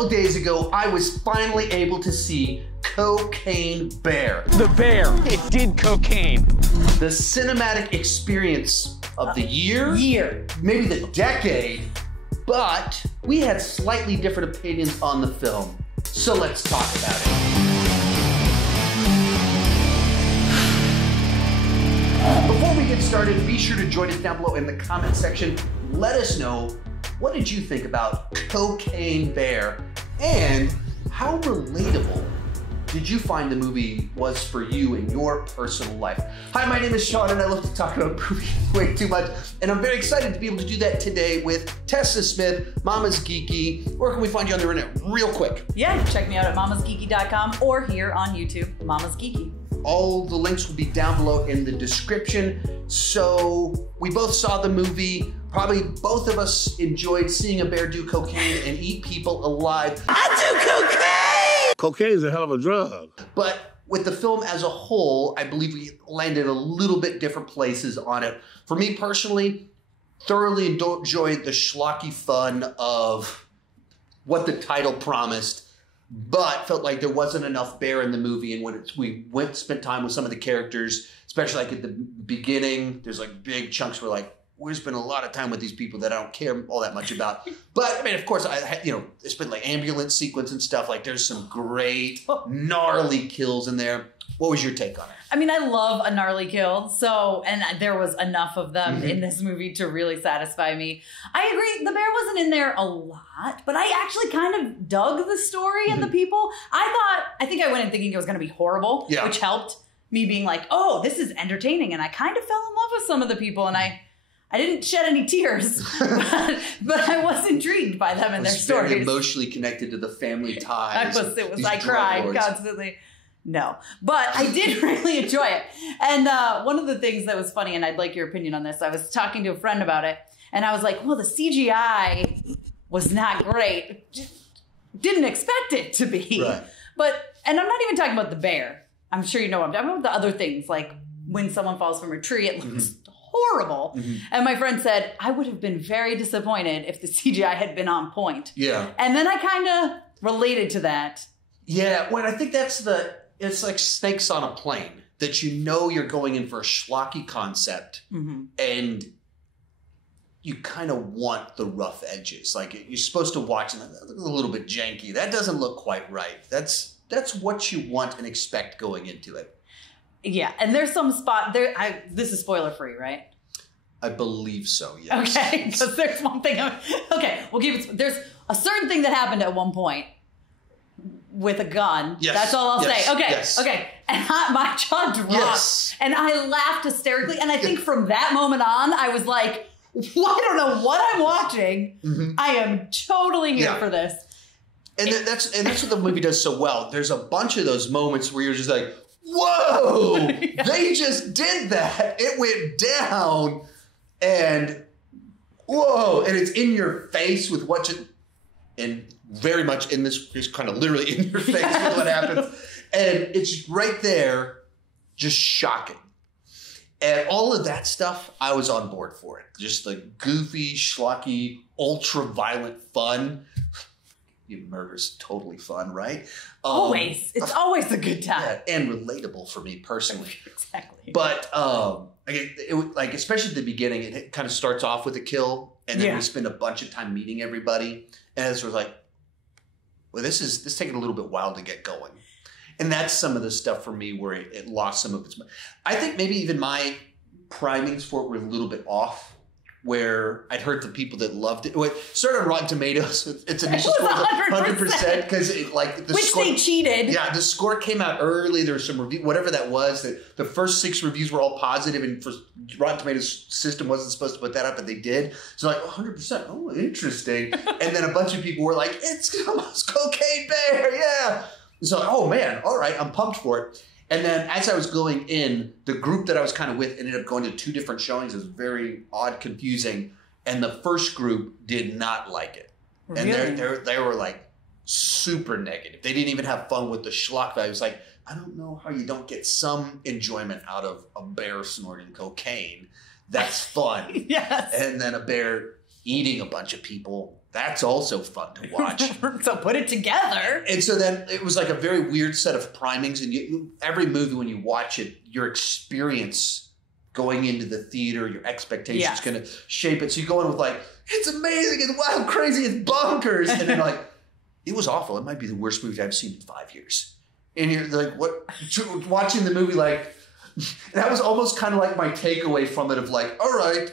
couple days ago, I was finally able to see Cocaine Bear. The bear, it did cocaine. The cinematic experience of the year, maybe the decade, but we had slightly different opinions on the film. So let's talk about it. Before we get started, be sure to join us down below in the comment section. Let us know, what did you think about Cocaine Bear, and how relatable did you find the movie was for you in your personal life? Hi, my name is Sean, and I love to talk about movies way too much, and I'm very excited to be able to do that today with Tessa Smith, Mama's Geeky. Where can we find you on the internet real quick? Yeah, check me out at mamasgeeky.com or here on YouTube, Mama's Geeky. All the links will be down below in the description. So we both saw the movie. Probably both of us enjoyed seeing a bear do cocaine and eat people alive. I do cocaine! Cocaine's a hell of a drug. But with the film as a whole, I believe we landed a little bit different places on it. For me personally, thoroughly enjoyed the schlocky fun of what the title promised, but felt like there wasn't enough bear in the movie. And when we spent time with some of the characters, especially like at the beginning, there's like big chunks where like, we spent a lot of time with these people that I don't care all that much about. But I mean, of course, it's been like ambulance sequence and stuff. Like there's some great gnarly kills in there. What was your take on it? I mean, I love a gnarly kill. And there was enough of them in this movie to really satisfy me. I agree. The bear wasn't in there a lot, but I actually kind of dug the story and the people. I think I went in thinking it was going to be horrible, which helped me being like, oh, this is entertaining. And I kind of fell in love with some of the people, and I didn't shed any tears, but I was intrigued by them and their stories. Very emotionally connected to the family ties. I cried constantly. No, but I did really enjoy it. And one of the things that was funny, and I'd like your opinion on this, I was talking to a friend about it, and I was like, well, the CGI was not great. Just didn't expect it to be. Right. And I'm not even talking about the bear. I'm sure you know what I'm talking about the other things, like when someone falls from a tree, it looks horrible. And my friend said, I would have been very disappointed if the CGI had been on point. Yeah. And then I kind of related to that. Yeah, well, I think it's like snakes on a plane, that you know you're going in for a schlocky concept and you kind of want the rough edges. Like you're supposed to watch and that looks a little bit janky. That doesn't look quite right. That's what you want and expect going into it. Yeah, and there's some spot there. This is spoiler free, right? I believe so. Yes. Okay, because there's one thing. Okay, we'll keep it. There's a certain thing that happened at one point with a gun. Yes. That's all I'll say. Okay. Yes. Okay. And my jaw dropped, and I laughed hysterically. And I think from that moment on, I was like, well, I don't know what I'm watching. I am totally here for this. And that's what the movie does so well. There's a bunch of those moments where you're just like, whoa, they just did that. It went down, and whoa, and it's in your face with and very much in this, just kind of literally in your face with what happens. And it's right there, just shocking. And all of that stuff, I was on board for it. Just the goofy, schlocky, ultra-violent fun. Murder's totally fun, right? Always. It's always a good time. Yeah, and relatable for me personally. Exactly. But like especially at the beginning, it kind of starts off with a kill, and then we spend a bunch of time meeting everybody, and it's sort of like, well, this is taking a little bit while to get going. And that's some of the stuff for me where it lost some of its. I think maybe even my primings for it were a little bit off. Where I'd heard the people that loved it. It started on Rotten Tomatoes. Its initial score was 100% because they cheated. Yeah, the score came out early. There was some review, whatever that was. The first 6 reviews were all positive, and for Rotten Tomatoes system wasn't supposed to put that up, but they did. So like 100%. Oh, interesting. And then a bunch of people were like, "It's almost Cocaine Bear, yeah." So oh man, all right, I'm pumped for it. And then as I was going in, the group that I was kind of with ended up going to 2 different showings. It was very odd, confusing. And the first group did not like it. Really? And they were like super negative. They didn't even have fun with the schlock value. It was like, I don't know how you don't get some enjoyment out of a bear snorting cocaine. That's fun. Yes. And then a bear eating a bunch of people. That's also fun to watch. So put it together. And so then it was like a very weird set of primings. And every movie, when you watch it, your experience going into the theater, your expectations going to shape it. So you go in with like, it's amazing, it's wild, crazy, it's bonkers. And then like, it was awful. It might be the worst movie I've seen in 5 years. And you're like, what? Watching the movie, like, that was almost kind of like my takeaway from it of like, all right,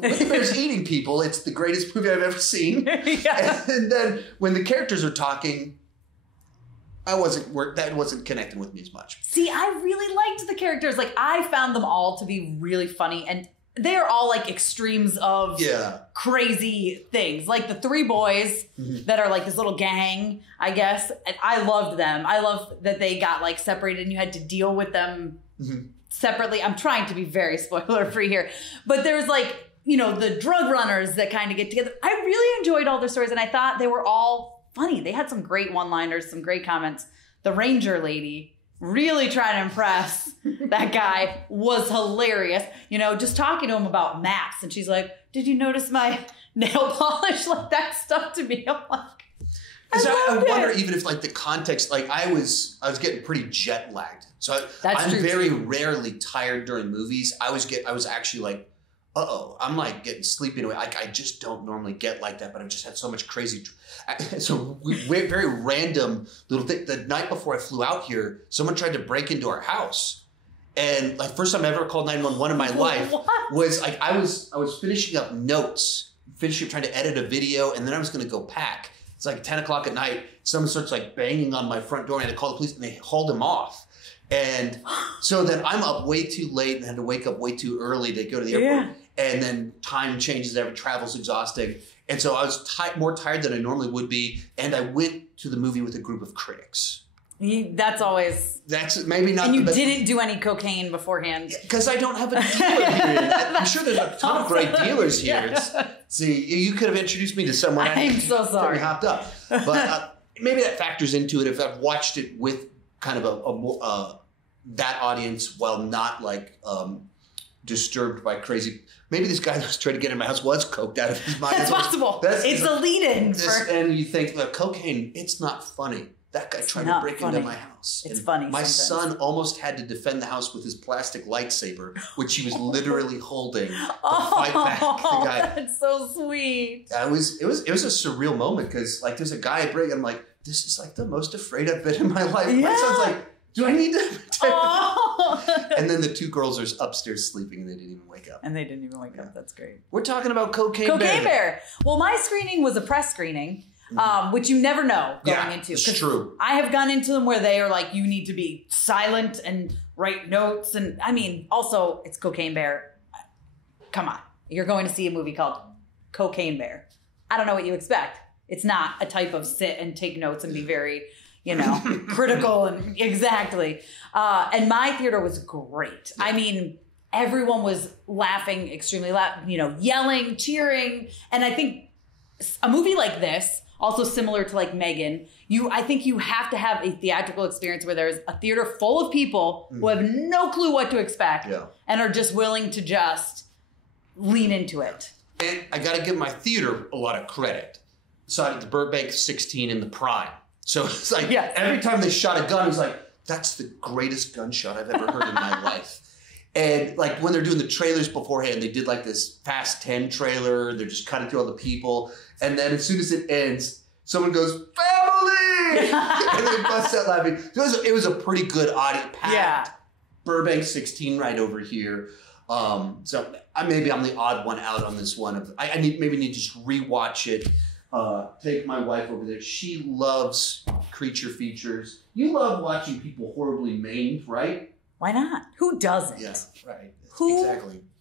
Whitney Bear's eating people. It's the greatest movie I've ever seen. And then when the characters are talking, that wasn't connecting with me as much. See, I really liked the characters. Like, I found them all to be really funny, and they're all like extremes of crazy things. Like the 3 boys that are like this little gang, I guess. And I loved them. I love that they got like separated and you had to deal with them separately. I'm trying to be very spoiler free here, but there's like, you know, the drug runners that kind of get together. I really enjoyed all their stories, and I thought they were all funny. They had some great one-liners, some great comments. The ranger lady really trying to impress that guy was hilarious. You know, just talking to him about maps, and she's like, "Did you notice my nail polish?" Like that stuff to me. I'm like, I wonder even if like the context, like I was getting pretty jet lagged. So I'm very rarely tired during movies. I was actually like, I'm like getting sleepy away. I just don't normally get like that, but I've just had so much crazy. So very random little thing. The night before I flew out here, someone tried to break into our house. And like first time I ever called 911 in my life was like, I was finishing up notes, trying to edit a video, and then I was going to go pack. It's like 10 o'clock at night. Someone starts like banging on my front door, and I had to call the police, and they hauled him off. And so then I'm up way too late and had to wake up way too early to go to the airport. And then time changes, travel's exhausting. And so I was more tired than I normally would be. And I went to the movie with a group of critics. That's maybe not. And you didn't do any cocaine beforehand. Because I don't have a dealer here. I'm sure there's a ton of great dealers here. See, you could have introduced me to someone. I'm so sorry. Hopped up. But maybe that factors into it if I've watched it with kind of that audience while not like disturbed by crazy. Maybe this guy that was trying to get in my house was coked out of his mind. That's possible. It's a lead-in. And you think, the cocaine, it's not funny. That guy tried to break into my house. It's funny. My son almost had to defend the house with his plastic lightsaber, which he was literally holding to fight back the guy. That's so sweet. It was a surreal moment because like there's a guy breaking. I'm like, this is like the most afraid I've been in my life. Yeah. My son's like, do I need to protect And then the 2 girls are upstairs sleeping and they didn't even wake up. That's great. We're talking about Cocaine Bear. Well, my screening was a press screening, which you never know going into. It's true. I have gone into them where they are like, you need to be silent and write notes. And I mean, also, it's Cocaine Bear. Come on. You're going to see a movie called Cocaine Bear. I don't know what you expect. It's not a type of sit and take notes and be very, critical and exactly. And my theater was great. I mean, everyone was laughing extremely loud, yelling, cheering. And I think a movie like this, also similar to like Megan, I think you have to have a theatrical experience where there's a theater full of people who have no clue what to expect and are just willing to just lean into it. And I got to give my theater a lot of credit. Saw it at the Burbank 16 in the Prime. So it's like every time they shot a gun, it was like, that's the greatest gunshot I've ever heard in my life. And like when they're doing the trailers beforehand, they did like this Fast 10 trailer. They're just cutting through all the people. And then as soon as it ends, someone goes, family! And they bust out laughing. So it was a pretty good audience. Packed Burbank 16 right over here. So maybe I'm the odd one out on this one. I need to just rewatch it. Take my wife over there. She loves creature features. You love watching people horribly maimed, right? Why not? Who doesn't? Yeah, right. Who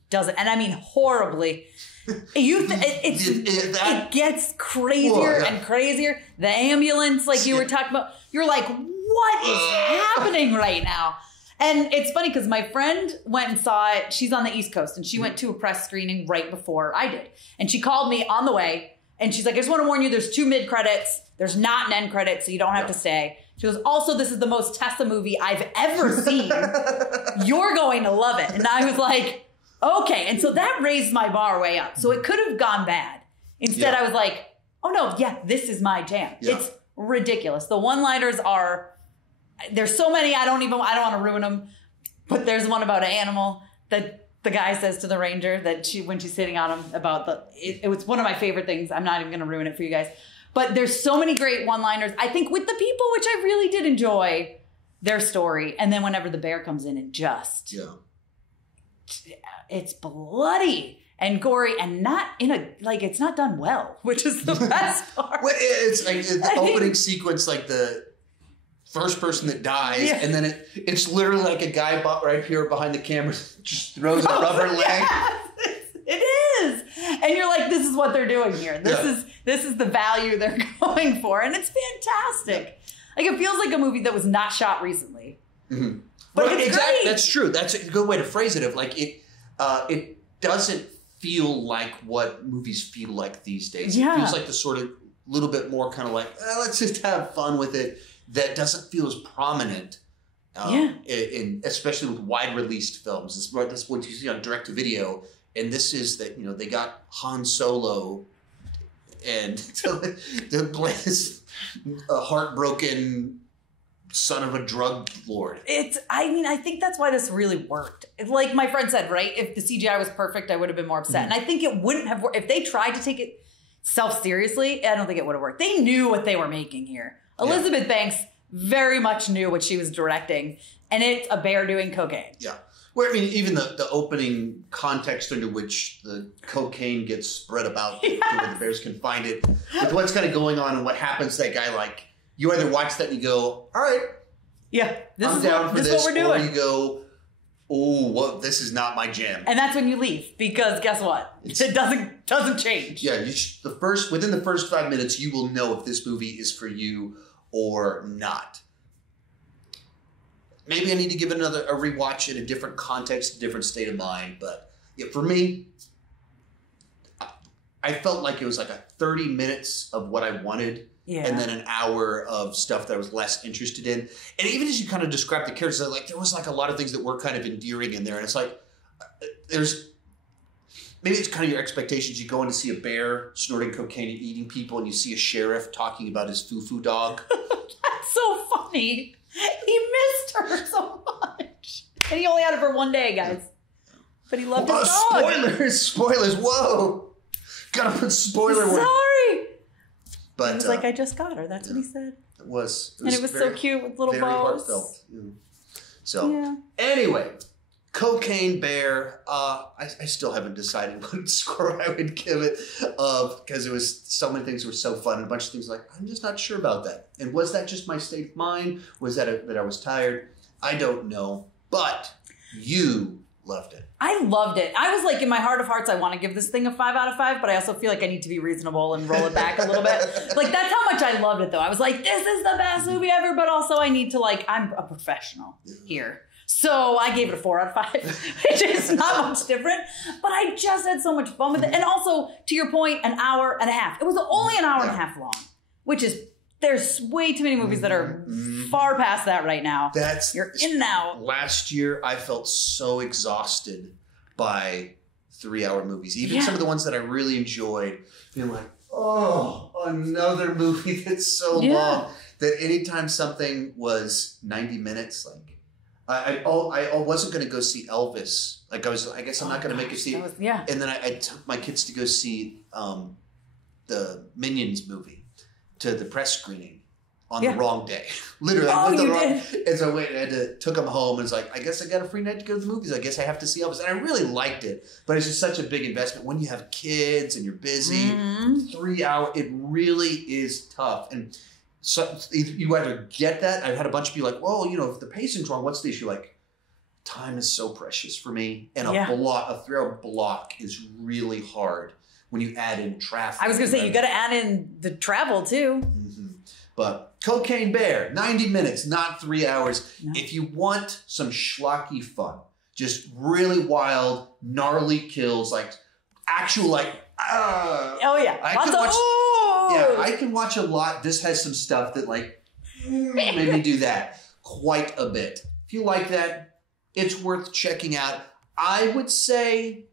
doesn't? And I mean horribly. It gets crazier and crazier. The ambulance, like you were talking about, you're like, what is happening right now? And it's funny because my friend went and saw it. She's on the East Coast, and she went to a press screening right before I did. And she called me on the way. And she's like, I just want to warn you, there's 2 mid-credits. There's not an end credit, so you don't have to stay. She goes, also, this is the most Tessa movie I've ever seen. You're going to love it. And I was like, okay. And so that raised my bar way up. So it could have gone bad. Instead, I was like, oh no, yeah, this is my jam. Yeah. It's ridiculous. The one-liners are, there's so many, I don't want to ruin them, but there's one about an animal that the guy says to the ranger that when she's sitting on him about it was one of my favorite things. I'm not even going to ruin it for you guys. But there's so many great one-liners, I think, with the people, which I really did enjoy their story. And then whenever the bear comes in, it just, it's bloody and gory and not in a, like, it's not done well, which is the best part. Well, it's like the opening sequence, like the first person that dies, and then it's literally like a guy right here behind the camera just throws a rubber leg. Yes, it is. And you're like, this is what they're doing here. This is the value they're going for. And it's fantastic. Like, it feels like a movie that was not shot recently. Mm-hmm. But well, it's exactly. great. That's true. That's a good way to phrase it. Of like it doesn't feel like what movies feel like these days. It feels like the sort of little bit more kind of like, let's just have fun with it. That doesn't feel as prominent, in especially with wide released films. This is what you see on direct to video, and this is that they got Han Solo, and to play this heartbroken son of a drug lord. I think that's why this really worked. Like my friend said, right? If the CGI was perfect, I would have been more upset, and I think it wouldn't have worked if they tried to take it self seriously. I don't think it would have worked. They knew what they were making here. Elizabeth Banks very much knew what she was directing, and it's a bear doing cocaine. Yeah. Well, I mean, even the opening context under which the cocaine gets spread about to where the bears can find it, with what's kind of going on and what happens to that guy, like, you either watch that and you go, all right, I'm down for this, what we're doing. Or you go, oh, well, this is not my jam. And that's when you leave, because guess what? It doesn't change. Yeah, within the first 5 minutes, you will know if this movie is for you or not. Maybe I need to give it a rewatch in a different context, a different state of mind. But for me, I felt like it was like a 30 minutes of what I wanted, and then an hour of stuff that I was less interested in. And even as you kind of described the characters, like there was like a lot of things that were kind of endearing in there. And it's like maybe it's kind of your expectations. You go in to see a bear snorting cocaine and eating people, and you see a sheriff talking about his foo-foo dog. That's so funny. He missed her so much. And he only had her for one day, guys. But he loved his dog. Spoilers. Whoa. Gotta put spoiler warning. Sorry. But he was like, I just got her. That's what he said. It was and it was very, so cute with little very bows. Heartfelt. So, anyway. Cocaine Bear, I still haven't decided what score I would give it, because it was so many things were so fun and a bunch of things like, I'm just not sure about that. And was that just my state of mind? Was that that I was tired? I don't know, but you loved it. I loved it. I was like, in my heart of hearts, I want to give this thing a 5 out of 5, but I also feel like I need to be reasonable and roll it back a little bit. Like, that's how much I loved it, though. I was like, this is the best movie ever, but also I need to, I'm a professional here. So I gave it a 4 out of 5, which is not much different, but I just had so much fun with it. And also, to your point, an hour and a half. It was only an hour and a half long, which is, there's way too many movies that are far past that right now. You're in and out. Last year, I felt so exhausted by 3-hour movies. Even some of the ones that I really enjoyed, being like, oh, another movie that's so long, that anytime something was 90 minutes, like, I wasn't going to go see Elvis. Like I guess I'm not going to make it see. And then I took my kids to go see the Minions movie to the press screening on the wrong day. Literally, I went the wrong. And so I took them home and was like, I guess I got a free night to go to the movies. I guess I have to see Elvis. And I really liked it, but it's just such a big investment when you have kids and you're busy. 3 hours, it really is tough. And so you either get that. I've had a bunch of people like, well, if the pacing's wrong, what's the issue? Like, time is so precious for me. And a 3-hour block is really hard when you add in traffic. I was going to say, you got to add in the travel too. But Cocaine Bear, 90 minutes, not 3 hours. No. If you want some schlocky fun, just really wild, gnarly kills, like actual I can watch a lot. This has some stuff that made me do that quite a bit. If you like that, it's worth checking out. I would say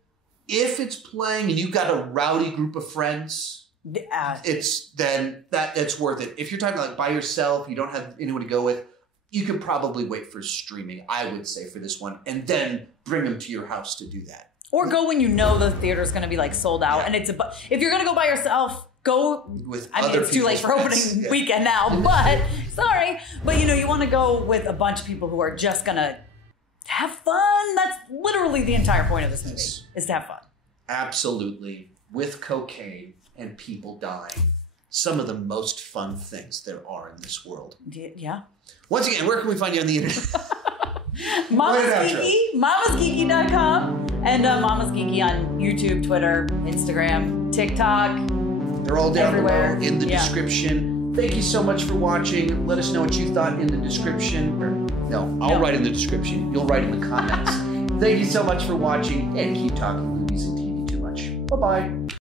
if it's playing and you've got a rowdy group of friends it's worth it. If you're talking like by yourself, you don't have anyone to go with, you could probably wait for streaming, I would say, for this one, and then bring them to your house to do that. Or go when you know the theater's going to be like sold out, and if you're going to go by yourself, go with. I mean, it's too late for opening weekend now, but sorry, but you want to go with a bunch of people who are just going to have fun. That's literally the entire point of this movie is to have fun. Absolutely, with cocaine and people dying. Some of the most fun things there are in this world. Yeah. Once again, where can we find you on the internet? Mama's Geeky, mamasgeeky.com, and Mama's Geeky on YouTube, Twitter, Instagram, TikTok. They're all down everywhere below in the description. Thank you so much for watching. Let us know what you thought in the description. I'll write in the description. You'll write in the comments. Thank you so much for watching, and keep talking movies and TV too much. Bye-bye.